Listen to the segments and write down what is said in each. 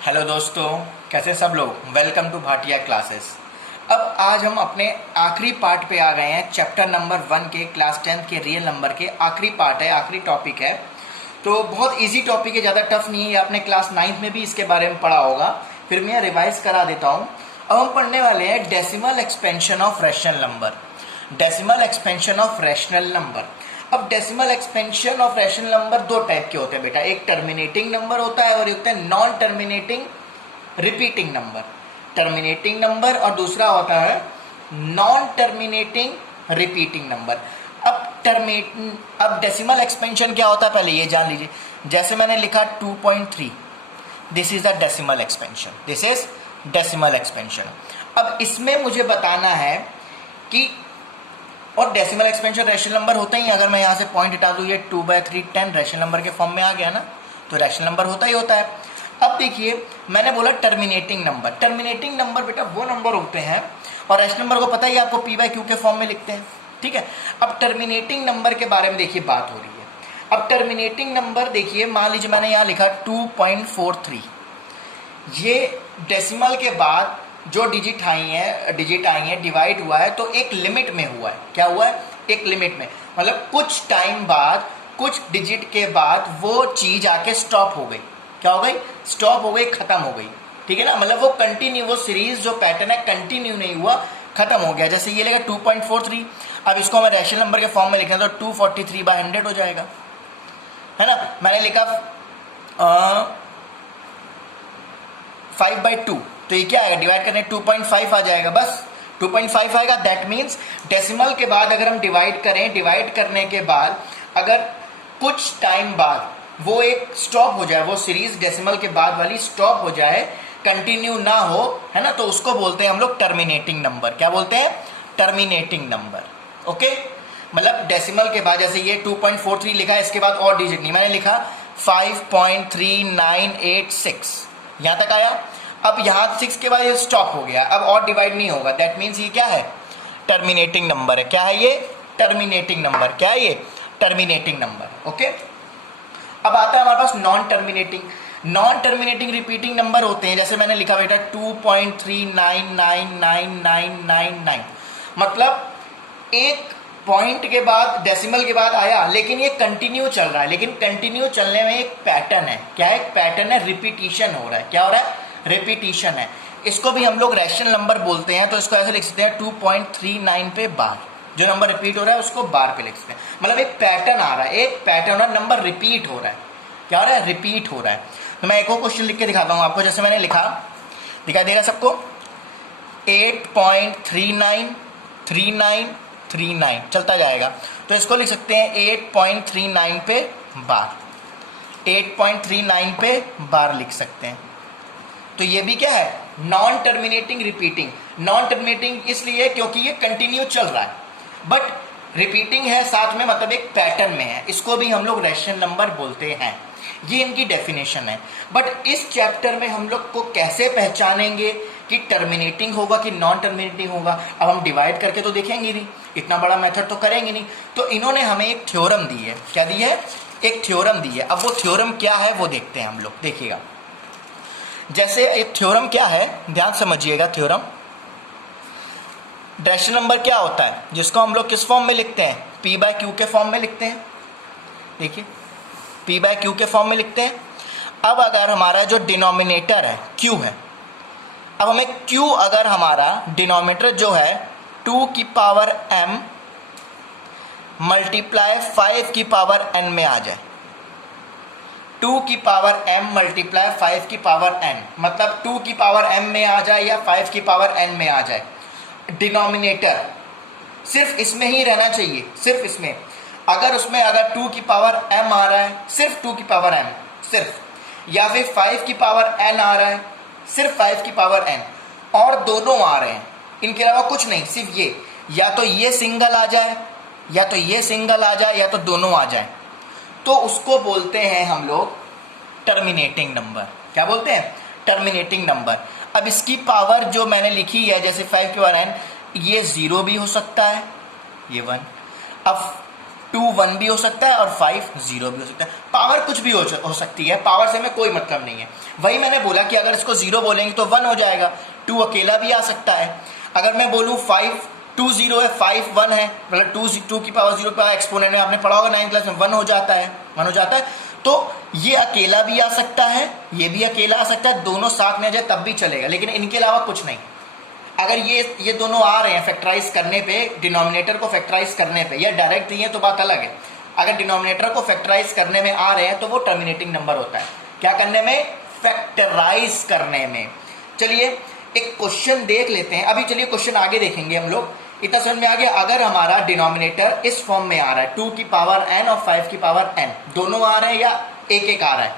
Hello दोस्तों, कैसे सब लोग। Welcome to Bhatia classes. अब आज हम अपने आखिरी पार्ट पे आ गए हैं। चैप्टर नंबर 1 के क्लास 10 के रियल नंबर के आखिरी पार्ट है, आखिरी टॉपिक है। तो बहुत इजी टॉपिक है, ज़्यादा टफ नहीं है। आपने क्लास 9 में भी इसके बारे में पढ़ा होगा, फिर मैं रिवाइज करा देता हूँ। अब हम पढ़ने वाले हैं decimal expansion of rational number. Decimal expansion of rational number. अब decimal expansion of rational number दो टाइप के होते हैं बेटा। एक टर्मिनेटिंग नंबर होता है और एक होता है non terminating repeating number. Terminating number और दूसरा होता है नॉन टर्मिनेटिंग रिपीटिंग नंबर। अब डेसिमल एक्सपेंशन क्या होता है पहले ये जान लीजिए। जैसे मैंने लिखा 2.3, this is the decimal expansion, this is decimal expansion. अब इसमें मुझे बताना है कि, और डेसिमल एक्सपेंशन रैशनल नंबर होता ही, अगर मैं यहाँ से पॉइंट हटा दूँ, ये 2/3 10 रैशनल नंबर के फॉर्म में आ गया ना, तो रैशनल नंबर होता ही होता है। अब देखिए, मैंने बोला टर्मिनेटिंग नंबर। टर्मिनेटिंग नंबर बेटा वो नंबर होते हैं, और रैशनल नंबर को पता ही आपको P/Q के फॉर्म में लिखते हैं, ठीक है। अब टर्मिनेटिंग नंबर के बारे में देखिए बात हो रही है। अब टर्मिनेटिंग नंबर देखिए, मान लीजिए मैंने यहाँ लिखा 2.43, ये डेसिमल के बाद जो डिजिट आई है डिवाइड हुआ है तो एक लिमिट में हुआ है। क्या हुआ है? एक लिमिट में, मतलब कुछ टाइम बाद, कुछ डिजिट के बाद वो चीज आके स्टॉप हो गई। क्या हो गई? स्टॉप हो गई, खत्म हो गई, ठीक है ना। मतलब वो कंटिन्यू, वो सीरीज जो पैटर्न है कंटिन्यू नहीं हुआ, खत्म हो गया। जैसे ये लेगा 2.43, अब इसको मैं रैशनल नंबर के फॉर्म में लिखना तो 243/100 हो जाएगा, है ना। मैंने लिखा 5/2, तो ये क्या आएगा? डिवाइड करने 2.5 आ जाएगा, बस 2.5 आएगा। दैट मीन्स डेसिमल के बाद अगर हम डिवाइड करें, डिवाइड करने के बाद अगर कुछ टाइम बाद वो एक स्टॉप हो जाए, वो सीरीज डेसिमल के बाद वाली स्टॉप हो जाए, कंटिन्यू ना हो, है ना, तो उसको बोलते हैं हम लोग टर्मिनेटिंग नंबर। क्या बोलते हैं? Terminating number. ओके, मतलब डेसिमल के बाद, जैसे ये 2.43 लिखा है, इसके बाद और डिजिट नहीं, मैंने लिखा 5.3986, यहां तक आया। अब यहां 6 के बाद ये स्टॉप हो गया, अब और डिवाइड नहीं होगा। दैट मीन्स ये क्या है? टर्मिनेटिंग नंबर है। क्या है ये? Terminating number. क्या है ये? Terminating number. ओके, अब आता है हमारे पास non terminating. Non terminating repeating number होते हैं, जैसे मैंने लिखा बेटा 2.399999, मतलब एक पॉइंट के बाद, डेसिमल के बाद आया, लेकिन ये कंटिन्यू चल रहा है। लेकिन कंटिन्यू चलने में एक पैटर्न है। क्या है? एक पैटर्न है, रिपीटिशन हो रहा है। क्या हो रहा है? रिपीटिशन है। इसको भी हम लोग रैशनल नंबर बोलते हैं, तो इसको ऐसे लिख सकते हैं 2.39 पे बार, जो नंबर रिपीट हो रहा है उसको बार पे लिख सकते हैं। मतलब एक पैटर्न आ रहा है, एक पैटर्न और नंबर रिपीट हो रहा है। क्या हो रहा है? रिपीट हो रहा है। तो मैं एक और क्वेश्चन लिख के दिखाता हूँ आपको। जैसे मैंने लिखा, दिखाई देगा सबको, 8.393939 चलता जाएगा, तो इसको लिख सकते हैं 8.39 पे बार। 8.39 पे बार लिख सकते हैं। तो ये भी क्या है? Non terminating repeating. Non terminating इसलिए क्योंकि ये कंटिन्यू चल रहा है, बट रिपीटिंग है साथ में, मतलब एक पैटर्न में है। इसको भी हम लोग रैशनल नंबर बोलते हैं। ये इनकी डेफिनेशन है। बट इस चैप्टर में हम लोग को कैसे पहचानेंगे कि टर्मिनेटिंग होगा कि नॉन टर्मिनेटिंग होगा? अब हम डिवाइड करके तो देखेंगे नहीं, इतना बड़ा मेथड तो करेंगे नहीं। तो इन्होंने हमें एक थ्योरम दी है। क्या दी है? एक थ्योरम दी है। अब वो थ्योरम क्या है वो देखते हैं हम लोग। देखिएगा, जैसे एक थ्योरम क्या है, ध्यान समझिएगा। थ्योरम, रैशनल नंबर क्या होता है जिसको हम लोग किस फॉर्म में लिखते हैं? P/Q के फॉर्म में लिखते हैं। देखिए, P/Q के फॉर्म में लिखते हैं। अब अगर हमारा जो डिनोमिनेटर है Q है, अब हमें Q, अगर हमारा डिनोमिनेटर जो है 2 की पावर m मल्टीप्लाई 5 की पावर n में आ जाए, 2 की पावर m मल्टीप्लाई 5 की पावर n, मतलब 2 की पावर m में आ जाए या 5 की पावर n में आ जाए। डिनोमिनेटर सिर्फ इसमें ही रहना चाहिए, सिर्फ इसमें। अगर उसमें अगर 2 की पावर m आ रहा है, सिर्फ 2 की पावर m, सिर्फ, या फिर 5 की पावर n आ रहा है, सिर्फ 5 की पावर n, और दोनों आ रहे हैं, इनके अलावा कुछ नहीं, सिर्फ ये, या तो ये सिंगल आ जाए, या तो ये सिंगल आ जाए, या तो दोनों आ जाए, तो उसको बोलते हैं हम लोग टर्मिनेटिंग नंबर। क्या बोलते हैं? Terminating number. अब इसकी पावर जो मैंने लिखी है, जैसे 5 की पावर n, ये 0 भी हो सकता है, ये 1। अब 2 1 भी हो सकता है और 5 0 भी हो सकता है। पावर कुछ भी हो सकती है, पावर से हमें कोई मतलब नहीं है। वही मैंने बोला कि अगर इसको 0 बोलेंगे तो 1 हो जाएगा, 2 अकेला भी आ सकता है। अगर मैं बोलूँ 5 2 0 है, 5 1 है, मतलब 2 की पावर 0 का एक्सपोनेंट में आपने पढ़ा होगा 9th क्लास में, 1 हो जाता है, 1 हो जाता है। तो ये अकेला भी आ सकता है, ये भी अकेला आ सकता है, दोनों साथ में आ जाए तब भी चलेगा, लेकिन इनके अलावा कुछ नहीं। अगर ये दोनों आ रहे हैं फैक्टराइज करने पे, डिनोमिनेटर को फैक्टराइज करने पे, या डायरेक्ट दिए तो बात अलग है। अगर डिनोमिनेटर को फैक्टराइज करने में आ रहे हैं तो वो टर्मिनेटिंग नंबर होता है। क्या करने में? फैक्टराइज करने में। चलिए एक क्वेश्चन देख लेते हैं अभी, चलिए क्वेश्चन आगे देखेंगे हम लोग। इतना समझ में आ गया? अगर हमारा डिनोमिनेटर इस फॉर्म में आ रहा है 2 की पावर n और 5 की पावर n, दोनों आ रहे हैं या एक एक आ रहा है,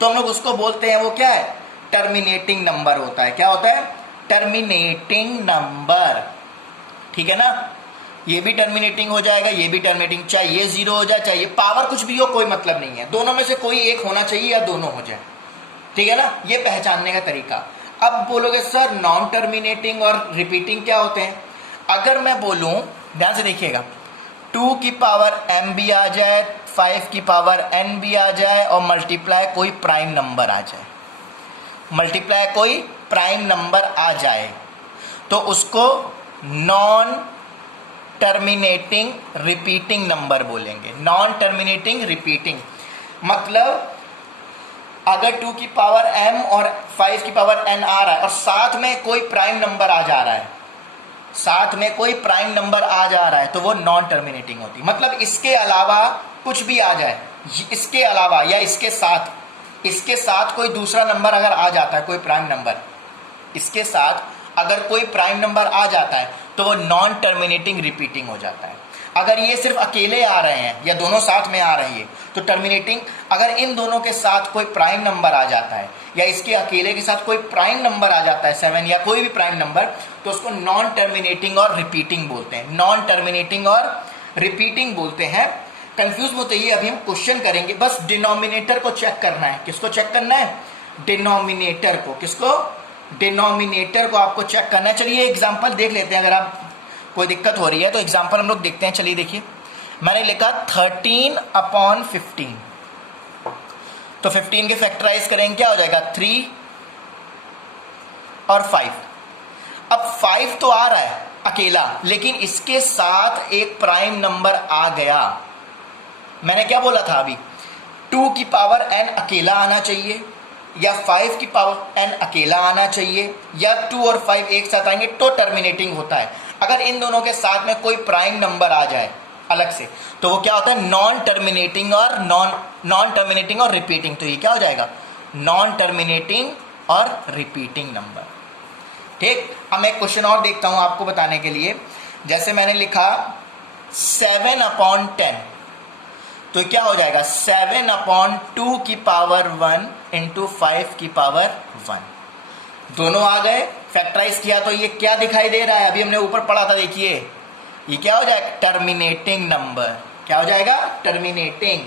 तो हम लोग उसको बोलते हैं, वो क्या है? टर्मिनेटिंग नंबर होता है। क्या होता है? Terminating number. ठीक है ना? ये भी टर्मिनेटिंग हो जाएगा, ये भी टर्मिनेटिंग, चाहे ये 0 हो जाए, चाहे ये पावर कुछ भी हो, कोई मतलब नहीं है, दोनों में से कोई एक होना चाहिए या दोनों हो जाए। ठीक है ना? ये पहचानने का तरीका। अब बोलोगे सर नॉन टर्मिनेटिंग और रिपीटिंग क्या होते हैं? अगर मैं बोलूं, ध्यान से देखिएगा, 2 की पावर m भी आ जाए, 5 की पावर n भी आ जाए और मल्टीप्लाई कोई प्राइम नंबर आ जाए, मल्टीप्लाई कोई प्राइम नंबर आ जाए, तो उसको नॉन टर्मिनेटिंग रिपीटिंग नंबर बोलेंगे। नॉन टर्मिनेटिंग रिपीटिंग मतलब अगर 2 की पावर m और 5 की पावर n आ रहा है और साथ में कोई प्राइम नंबर आ जा रहा है, साथ में कोई प्राइम नंबर आ जा रहा है, तो वो नॉन टर्मिनेटिंग होती। मतलब इसके अलावा कुछ भी आ जाए, इसके अलावा या इसके साथ कोई दूसरा नंबर अगर आ जाता है, कोई प्राइम नंबर, इसके साथ अगर कोई प्राइम नंबर आ जाता है तो वो नॉन टर्मिनेटिंग रिपीटिंग हो जाता है। अगर ये सिर्फ अकेले आ रहे हैं या दोनों साथ में आ रही है तो टर्मिनेटिंग। अगर इन दोनों के साथ कोई प्राइम नंबर आ जाता है या इसके अकेले के साथ कोई प्राइम नंबर आ जाता है 7 या कोई भी प्राइम नंबर, तो उसको नॉन टर्मिनेटिंग और रिपीटिंग बोलते हैं। नॉन टर्मिनेटिंग और रिपीटिंग बोलते हैं। कंफ्यूज मत होइए, अभी हम क्वेश्चन करेंगे, बस डिनोमिनेटर को चेक करना है। किसको चेक करना है? डिनोमिनेटर को। किसको? डिनोमिनेटर को आपको चेक करना है। चलिए एग्जांपल देख लेते हैं, अगर आप कोई दिक्कत हो रही है तो एग्जांपल हम लोग देखते हैं। चलिए देखिए, मैंने लिखा 13/15, तो 15 के फैक्टराइज करेंगे, क्या हो जाएगा? 3 और 5। अब 5 तो आ रहा है अकेला, लेकिन इसके साथ एक प्राइम नंबर आ गया। मैंने क्या बोला था अभी? 2 की पावर n अकेला आना चाहिए या 5 की पावर n अकेला आना चाहिए या 2 और 5 एक साथ आएंगे तो टर्मिनेटिंग होता है। अगर इन दोनों के साथ में कोई प्राइम नंबर आ जाए अलग से, तो वो क्या होता है? नॉन टर्मिनेटिंग और रिपीटिंग। तो ये क्या हो जाएगा? नॉन टर्मिनेटिंग और रिपीटिंग नंबर। ठीक। अब मैं क्वेश्चन और देखता हूं आपको बताने के लिए। जैसे मैंने लिखा 7/10, तो क्या हो जाएगा? 7/2 की पावर 1 इंटू 5 की पावर 1। दोनों आ गए, फैक्टराइज किया तो ये क्या दिखाई दे रहा है? अभी हमने ऊपर पढ़ा था, देखिए ये क्या हो जाएगा? Terminating number. क्या हो जाएगा? टर्मिनेटिंग।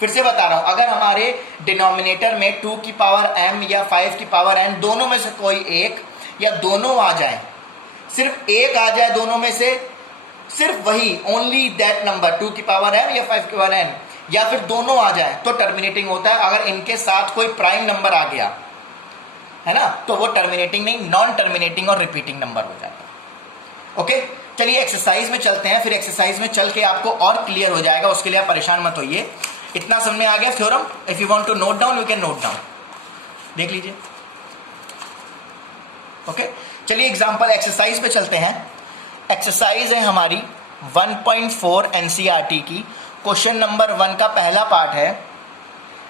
फिर से बता रहा हूं, अगर हमारे डिनोमिनेटर में 2 की पावर m या 5 की पावर n दोनों में से कोई एक या दोनों आ जाए, सिर्फ एक आ जाए दोनों में से, सिर्फ वही, ओनली दैट नंबर, 2 की पावर m या 5 की पावर n, या फिर दोनों आ जाए तो टर्मिनेटिंग होता है। अगर इनके साथ कोई प्राइम नंबर आ गया है ना, तो वो टर्मिनेटिंग नहीं, नॉन टर्मिनेटिंग और रिपीटिंग नंबर हो जाता है। ओके, चलिए एक्सरसाइज में चलते हैं, फिर एक्सरसाइज में चल के आपको और क्लियर हो जाएगा, उसके लिए आप परेशान मत होइए। इतना समझ में आ गया theorem? If you want to note down you can note down, देख लीजिए। ओके, चलिए एग्जांपल एक्सरसाइज पे चलते हैं। एक्सरसाइज है हमारी 1.4 एनसीईआरटी की। क्वेश्चन नंबर 1 का पहला पार्ट है।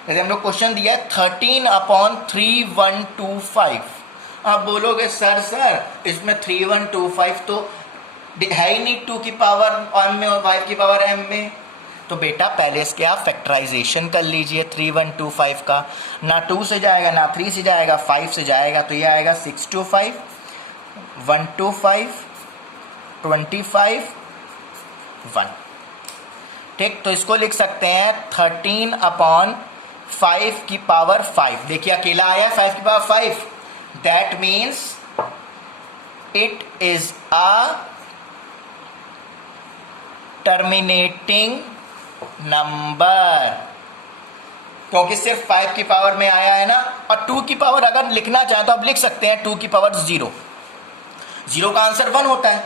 जैसे हम लोग क्वेश्चन दिया है 13/3125। आप बोलोगे सर इसमें 3125 तो है ही नहीं 2 की पावर m में और 5 की पावर m में। तो बेटा पहले इसके आप फैक्टराइजेशन कर लीजिए 3125 का। ना 2 से जाएगा, ना 3 से जाएगा, 5 से जाएगा, तो ये आएगा 625, 125, 25, 1। ठीक, तो इसको लिख सकते हैं 13/5 की पावर 5। देखिए अकेला आया है 5 की power 5, that means it is a terminating number, क्योंकि सिर्फ 5 की पावर में आया है ना। और 2 की पावर अगर लिखना चाहे तो आप लिख सकते हैं 2 की पावर 0, 0 का आंसर 1 होता है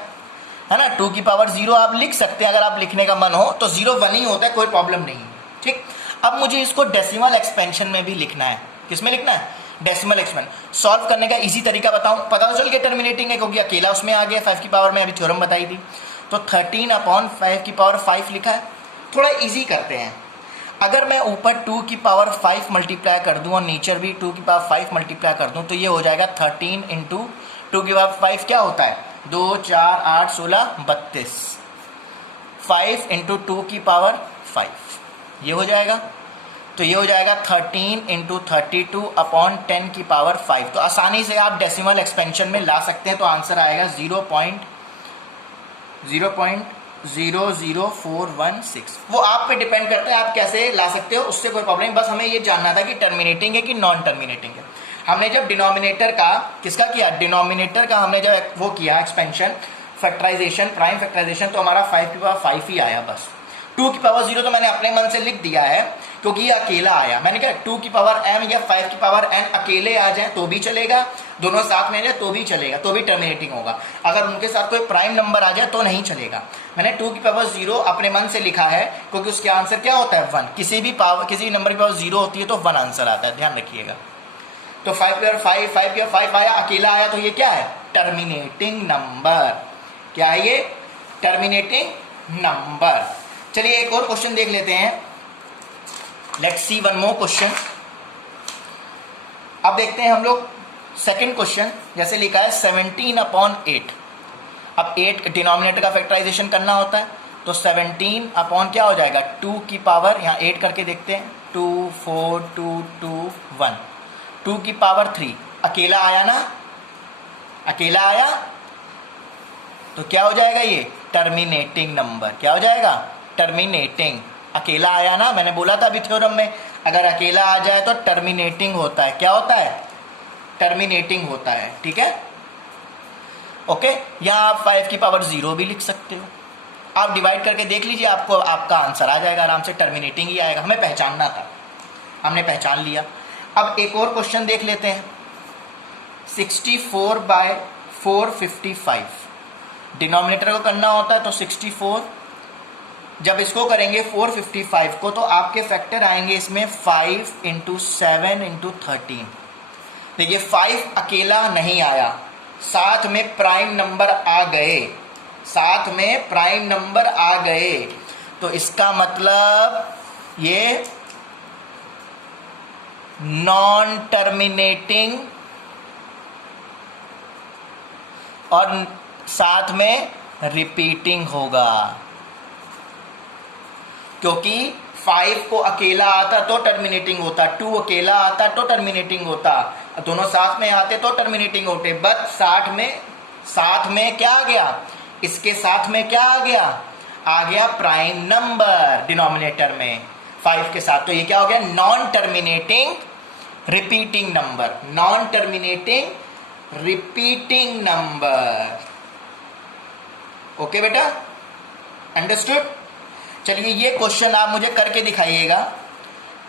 ना। 2 की पावर 0 आप लिख सकते हैं, अगर आप लिखने का मन हो तो 0 1 ही होता है, कोई प्रॉब्लम नहीं है, ठीक। अब मुझे इसको डेसिमल एक्सपेंशन में भी लिखना है। किसमें लिखना है? Decimal expansion. सॉल्व करने का इजी तरीका बताऊं, पता तो चल गया टर्मिनेटिंग है क्योंकि अकेला उसमें आ गया 5 की पावर में, अभी थ्योरम बताई थी। तो 13/5 की पावर 5 लिखा है। थोड़ा इजी करते हैं। अगर मैं ऊपर 2 की पावर 5 मल्टीप्लाई कर दूं और नीचे भी 2 की पावर 5 मल्टीप्लाई कर दूं तो ये हो जाएगा 13 इंटू 2 की पावर 5 क्या होता है? 2 4 8 16 32। 5 इंटू 2 की पावर 5 ये हो जाएगा। तो ये हो जाएगा 13 इंटू 32/10 की पावर 5। तो आसानी से आप डेसिमल एक्सपेंशन में ला सकते हैं। तो आंसर आएगा 0.00416। वो आप पे डिपेंड करता है आप कैसे ला सकते हो, उससे कोई प्रॉब्लम नहीं। बस हमें ये जानना था कि टर्मिनेटिंग है कि नॉन टर्मिनेटिंग है। हमने जब डिनोमिनेटर का किसका किया, डिनोमिनेटर का हमने जब वो किया एक्सपेंशन, फैक्टराइजेशन, प्राइम फैक्टराइजेशन, तो हमारा 5 की पावर 5 ही आया बस। 2 की पावर 0 तो मैंने अपने मन से लिख दिया है क्योंकि ये अकेला आया। मैंने कहा 2 की पावर m या 5 की पावर n अकेले आ जाए तो भी चलेगा, दोनों साथ में आ जाए तो भी चलेगा, तो भी टर्मिनेटिंग होगा। अगर उनके साथ कोई प्राइम नंबर आ जाए तो नहीं चलेगा। मैंने 2 की पावर 0 अपने मन से लिखा है क्योंकि उसके आंसर क्या होता है 1। किसी भी नंबर की पावर 0 होती है तो 1 आंसर आता है, ध्यान रखिएगा। तो 5 की पावर 5 की पावर 5 आया, अकेला आया, तो ये क्या है? Terminating number. क्या है ये? Terminating number. चलिए एक और क्वेश्चन देख लेते हैं। Let's see one more question. अब देखते हैं हम लोग सेकंड क्वेश्चन। जैसे लिखा है 17/8। अब 8 डिनोमिनेटर का फैक्टराइजेशन करना होता है तो 17 क्या हो जाएगा? 2 की पावर, यहाँ 8 करके देखते हैं, 2 4 2 2 1। 2 की पावर 3 अकेला आया ना, अकेला आया तो क्या हो जाएगा? ये टर्मिनेटिंग नंबर। क्या हो जाएगा? टर्मिनेटिंग। अकेला आया ना, मैंने बोला था अभी थ्योरम में, अगर अकेला आ जाए तो टर्मिनेटिंग होता है। क्या होता है? टर्मिनेटिंग होता है, ठीक है। ओके, यहाँ आप 5 की पावर 0 भी लिख सकते हो। आप डिवाइड करके देख लीजिए, आपको आपका आंसर आ जाएगा आराम से, टर्मिनेटिंग ही आएगा। हमें पहचानना था, हमने पहचान लिया। अब एक और क्वेश्चन देख लेते हैं। 64/455 डिनोमिनेटर को करना होता है तो 64, जब इसको करेंगे 455 को तो आपके फैक्टर आएंगे इसमें 5 इंटू 7 इंटू 13। देखिए 5 अकेला नहीं आया, साथ में प्राइम नंबर आ गए, साथ में प्राइम नंबर आ गए, तो इसका मतलब ये नॉन टर्मिनेटिंग और साथ में रिपीटिंग होगा। क्योंकि 5 को अकेला आता तो टर्मिनेटिंग होता, 2 अकेला आता तो टर्मिनेटिंग होता, दोनों साथ में आते तो टर्मिनेटिंग होते। बट साथ में क्या आ गया? इसके साथ में क्या आ गया? आ गया प्राइम नंबर डिनोमिनेटर में 5 के साथ। तो ये क्या हो गया? Non terminating repeating number, non terminating repeating number. Okay बेटा, अंडरस्टूड। चलिए ये क्वेश्चन आप मुझे करके दिखाइएगा,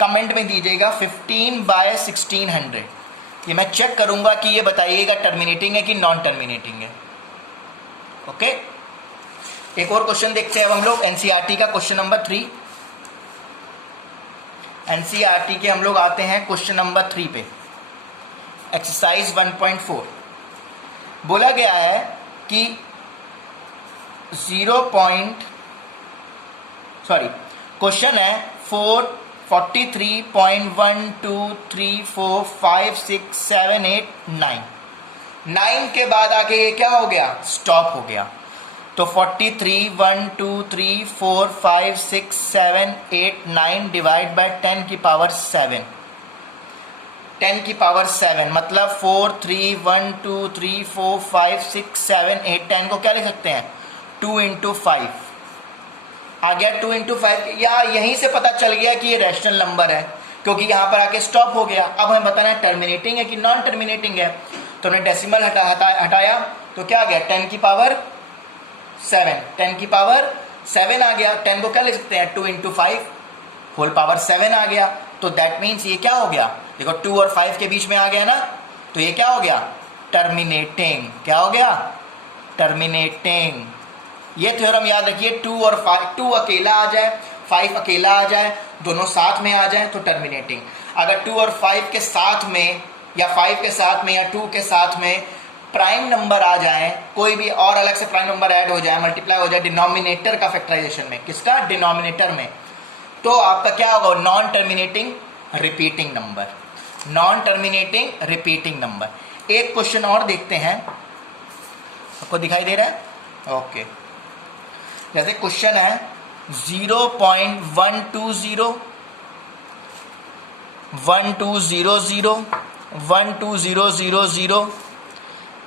कमेंट में दीजिएगा। 15/1600 ये मैं चेक करूंगा कि ये बताइएगा टर्मिनेटिंग है कि नॉन टर्मिनेटिंग है। ओके, एक और क्वेश्चन देखते हैं अब हम लोग एनसीईआरटी का क्वेश्चन नंबर 3। एनसीईआरटी के हम लोग आते हैं क्वेश्चन नंबर 3 पे। एक्सरसाइज 1.4 बोला गया है कि क्वेश्चन है 43.123456789 9 के बाद आगे ये क्या हो गया? स्टॉप हो गया। तो 43 1 2 3 4 5 6 7 8 9 डिवाइड बाय 10 की पावर 7, 10 की पावर 7 मतलब 4 3 1 2 3 4 5 6 7 8 10 को क्या लिख सकते हैं? 2 इंटू 5 आ गया। 2 इंटू 5 या यहीं से पता चल गया कि ये रैशनल नंबर है क्योंकि यहाँ पर आके स्टॉप हो गया। अब हमें बताना है टर्मिनेटिंग है कि नॉन टर्मिनेटिंग है। तो हमने डेसिमल हटाया तो क्या आ गया? 10 की पावर 7, 10 की पावर 7 आ गया, 10 को क्या लिख सकते हैं 2 इंटू 5 होल पावर 7 आ गया। तो दैट मीन्स ये क्या हो गया, देखो 2 और 5 के बीच में आ गया ना, तो ये क्या हो गया टर्मिनेटिंग। क्या हो गया टर्मिनेटिंग। ये थ्योरम याद रखिए, 2 और 5, 2 अकेला आ जाए 5 अकेला आ जाए, दोनों साथ में आ जाए तो टर्मिनेटिंग। अगर 2 और 5 के साथ में या 5 के साथ में या 2 के साथ में प्राइम नंबर आ जाए, कोई भी और अलग से प्राइम नंबर ऐड हो जाए, मल्टीप्लाई हो जाए डिनोमिनेटर का फैक्टराइजेशन में, किसका डिनोमिनेटर में, तो आपका क्या होगा non terminating repeating number. Non terminating repeating number. एक क्वेश्चन और देखते हैं, आपको दिखाई दे रहा है, ओके। जैसे क्वेश्चन है 0.120 1200 12000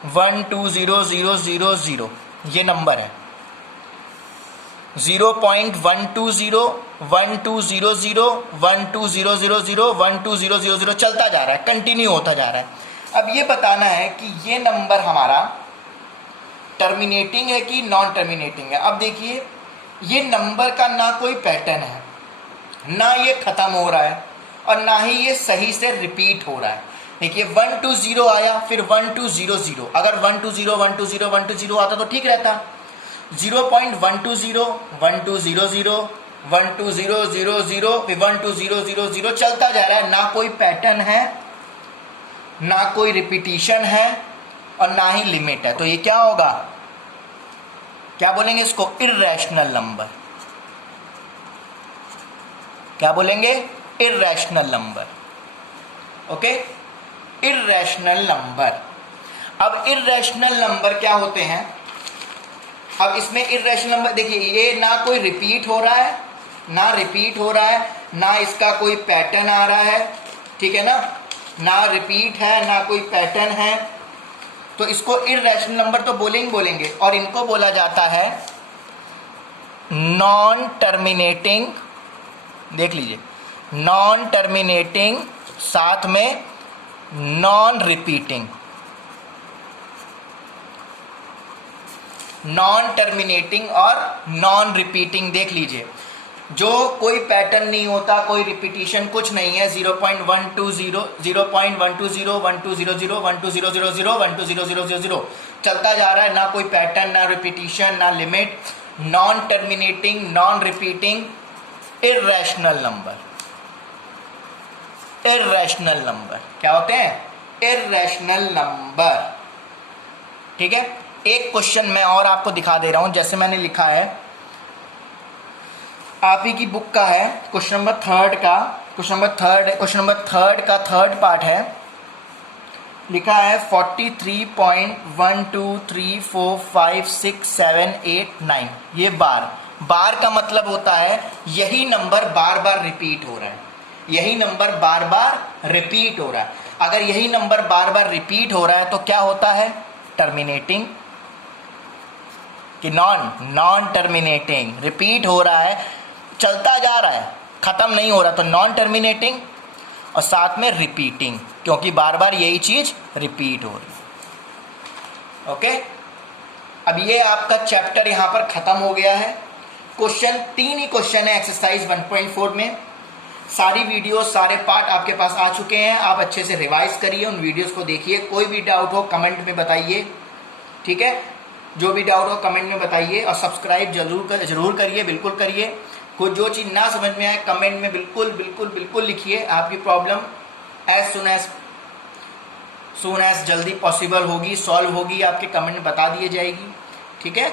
12000, ये नंबर है 0.120 1200 12000 12000 चलता जा रहा है, कंटिन्यू होता जा रहा है। अब ये बताना है कि ये नंबर हमारा टर्मिनेटिंग है कि नॉन टर्मिनेटिंग है। अब देखिए ये नंबर का ना कोई पैटर्न है, ना ये खत्म हो रहा है और ना ही ये सही से रिपीट हो रहा है। देखिए 120 आया, फिर 1200, अगर 120 120 120 आता तो ठीक रहता। 0.120 1200 12000 फिर 12000 चलता जा रहा है, ना कोई पैटर्न है, ना कोई रिपीटिशन है और ना ही लिमिट है। तो ये क्या होगा, क्या बोलेंगे इसको इर्रेशनल नंबर। क्या बोलेंगे irrational number, okay irrational number. अब इर्रेशनल नंबर क्या होते हैं, अब इसमें इर्रेशनल नंबर देखिए, ये ना कोई रिपीट हो रहा है, ना रिपीट हो रहा है, ना इसका कोई पैटर्न आ रहा है, ठीक है ना रिपीट है ना कोई पैटर्न है, तो इसको इर्रेशनल नंबर तो बोलेंगे और इनको बोला जाता है नॉन टर्मिनेटिंग। देख लीजिए नॉन टर्मिनेटिंग साथ में नॉन रिपीटिंग। नॉन टर्मिनेटिंग और नॉन रिपीटिंग देख लीजिए, जो कोई पैटर्न नहीं होता, कोई रिपीटिशन कुछ नहीं है। 0.120 0.120 1200 12000 12000 चलता जा रहा है, ना कोई पैटर्न ना रिपीटिशन ना limit. Non terminating non repeating irrational number. Irrational number क्या होते हैं इर्रेशनल नंबर, ठीक है। एक क्वेश्चन मैं और आपको दिखा दे रहा हूं, जैसे मैंने लिखा है आप ही की बुक का है, क्वेश्चन नंबर थर्ड का थर्ड पार्ट है, लिखा है 43.123456789। ये बार का मतलब होता है यही नंबर बार बार रिपीट हो रहा है, यही नंबर बार बार रिपीट हो रहा है। अगर यही नंबर बार बार रिपीट हो रहा है तो क्या होता है टर्मिनेटिंग कि नॉन टर्मिनेटिंग। रिपीट हो रहा है, चलता जा रहा है, खत्म नहीं हो रहा, तो नॉन टर्मिनेटिंग और साथ में रिपीटिंग, क्योंकि बार बार यही चीज रिपीट हो रही है, ओके। अब ये आपका चैप्टर यहां पर खत्म हो गया है। क्वेश्चन 3 ही क्वेश्चन है एक्सरसाइज 1.4 में। सारी वीडियो सारे पार्ट आपके पास आ चुके हैं, आप अच्छे से रिवाइज करिए, उन वीडियोस को देखिए। कोई भी डाउट हो कमेंट में बताइए, ठीक है, जो भी डाउट हो कमेंट में बताइए और सब्सक्राइब जरूर करिए, बिल्कुल करिए। कोई जो चीज़ ना समझ में आए कमेंट में बिल्कुल लिखिए। आपकी प्रॉब्लम एज सुन एज जल्दी पॉसिबल होगी, सॉल्व होगी, आपके कमेंट में बता दिए जाएगी, ठीक है।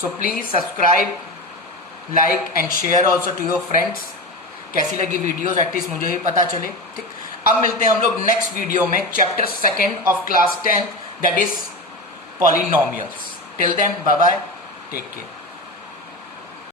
So please subscribe, like and share also to your friends. कैसी लगी वीडियोस एटलीस्ट मुझे भी पता चले, ठीक। अब मिलते हैं हम लोग नेक्स्ट वीडियो में, chapter 2 of class 10 that is polynomials. Till then bye bye, take care.